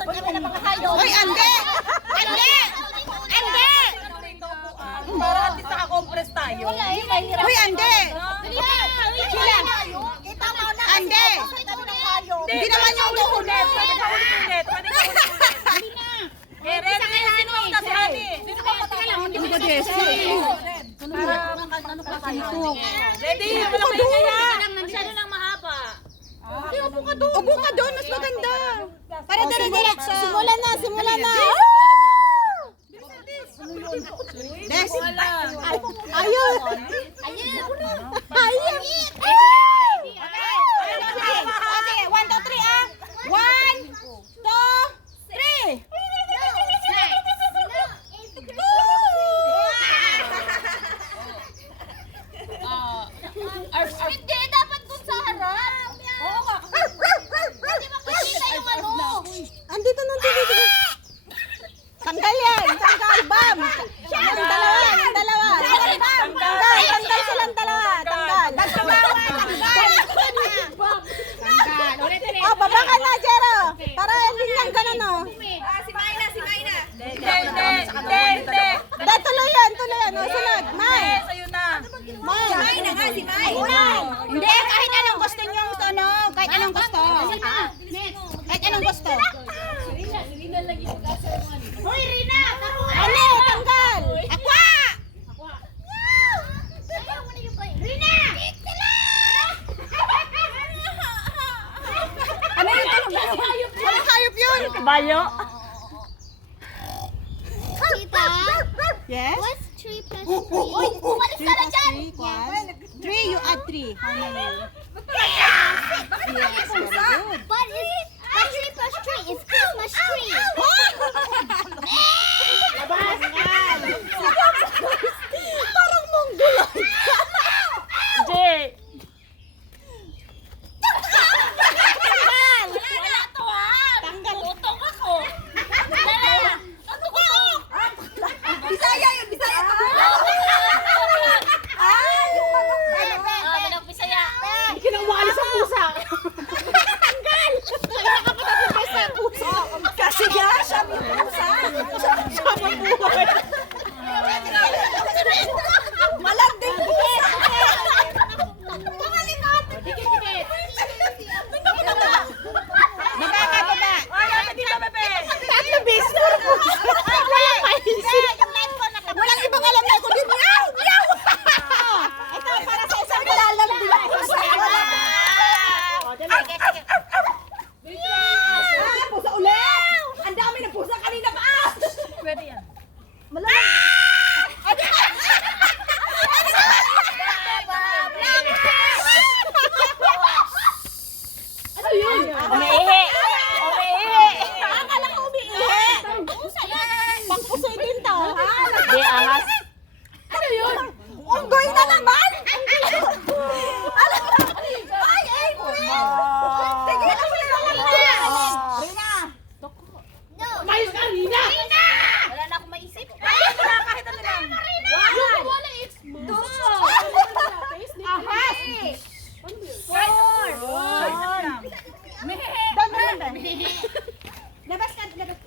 Iwasan kami ng mga hayop. Hoy, ande! Ande! Ande! Para at least nakakompres tayo. Hoy, ande! Sila! Ande! Hindi naman yung tuhulog. Pwede ka ulit. Ready? Sino ang si Honey? Sino ba Hindi ba, Desi? Ready? Walang kaya. Masyado lang mahaba. Upo ka doon, mas maganda. Para dire-diretso. Simulan na. Des. Ayun. Okay, 1, 2, 3 ah. 1, 2, 3. Hindi, dapat dun sa harap. Oo ka. Hindi makikita yung ano. Andito. Tanggal yan. Tanggal, bam. Yung dalawa. Tanggal silang dalawa. Tanggal. Oh, baba ka na, Jero. Para hindi lang ganun, oh. Si Mayna. Hindi. Dahil tuloy yan. Oh, sunod. May. Sa'yo na. May na nga, si May. Hindi, kahit anong gusto nyo tunog. Kahit anong gusto. Kahit anong gusto. Hoy, Rina! Ano? Tanggal. Aqua! Rina! Ano yung tunog? Walang hayop yun. Kabayo. Tita, Yes? what's 3 plus 3? Uy, umalis ka na dyan! 3, you add 3. How many? Yes, very good. But 3 plus 3 is Christmas tree. Parang mongoloid. Jay. Wala to ha! Tanggal. Tutong ako! Dala! Tutong ako! Bisaya yun, Bisaya. Manang Bisaya. Kinawali sa pusa. Kasi nga, siya may pusa. Siya may buhay. Malanding pusa. Dikit-dikit. Nakakababa. Ay, dito, bebe. Tatlo beses na ako. Walang maisip. Walang ibang alam na ako din. Meow! Meow! Ito, para sa isang kalalang bilang pusa. Pusa ulit! Ang dami ng pusa kanina pa! Pwede yan. Ano yun? Umiihi. Akala ko umiihi. Pangpusoy din to. Di, ahas. Ano yun? Unggoy na naman! Ay, April! Sige, ako na lang Rina! No. Mayos ka, Nina. Wala na akong maisip. Kahit ano lang. Ahas! Labas ka, labas.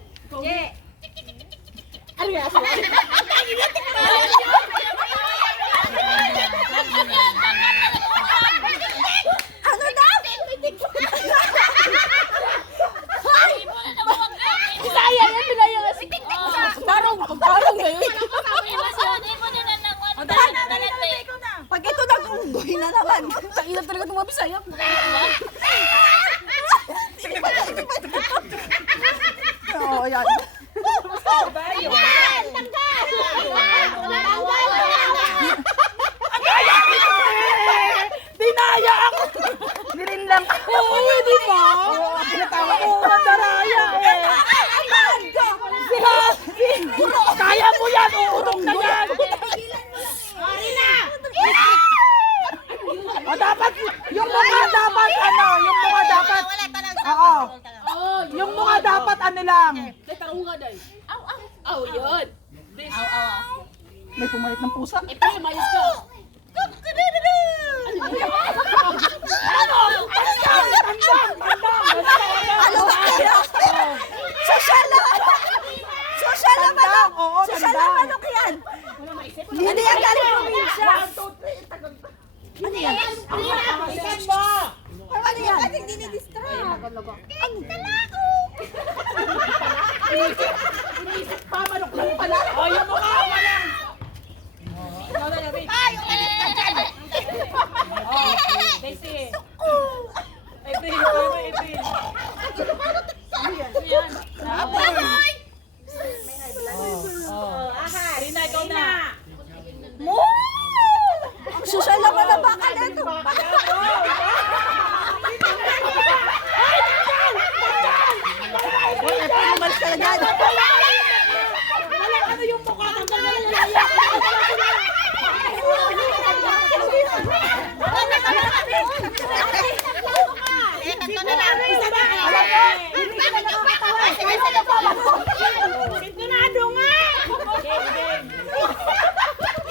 Ano yan? Ano daw? Bisaya yan, Bisaya yan. Parang ngayon. Pag ito nag-unggoy na naman. Tangina talaga itong mga Bisaya. Oo, yan. Dinaya ako! Nirinlang. Oo, di ba? Oo, pinatawa ko. Mandaraya eh. Kaya mo yan. Uutok na yan. O dapat, yung mga dapat ano, yung mga dapat. Oo. Yung mga dapat ano lang. May pumalit ng pusa. Ano? Tandang! Sa Hindi yan galing probinsya. Ano yan? Ano yan? Kasi dinidistract. Ano? Talako! Inisip pa, manok lang pala. O, yung mukha mo lang. Ikaw na, David. Ay, umalis ka dyan. Daisy. April, ikaw na, April. Yan. Apoy! Rina, ikaw na. Mo! Ang social naman na baka na ito. Uy, ito, umalis ka na dyan. Wala ka na yung mukha. Tanggal na lang. Sintonado nga! Game, game.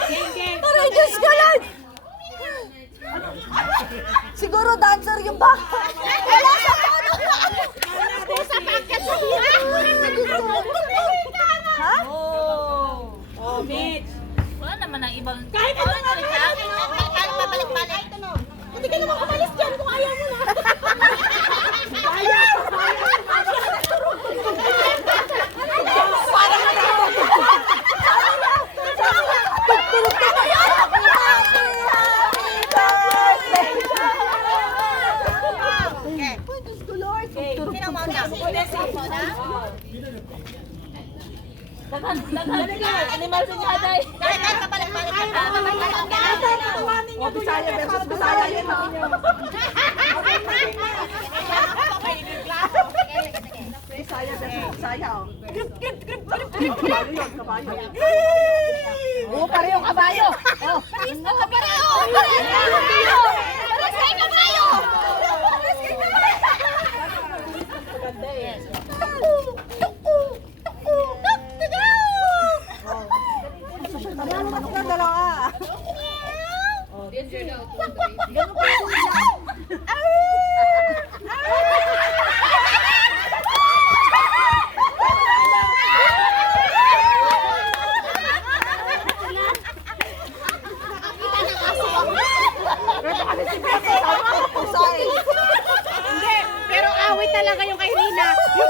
Game, game. Aray, Diyos ko lang! Siguro dancer yung baka. Wala sa photo! Sa packet sa Ha? Oh. Oh, Mitch. Wala naman ang ibang... Kahit ano nga Balik-balik. Hindi ka naman umalis dyan kung ayaw mo na. Parang natulog. Tutulog ka na yan. Happy birthday. Okay. Diyos ko, Lord. Sino mo na? Animal sinyaday. Kahit pabalik-balik. O, Bisaya versus Bisaya yun. Bisaya versus Bisaya. Kabayo yun, kabayo. Oo, parehong kabayo. Oh, Pareho! Pares kayo kayo! Manok na dalawa. Oh,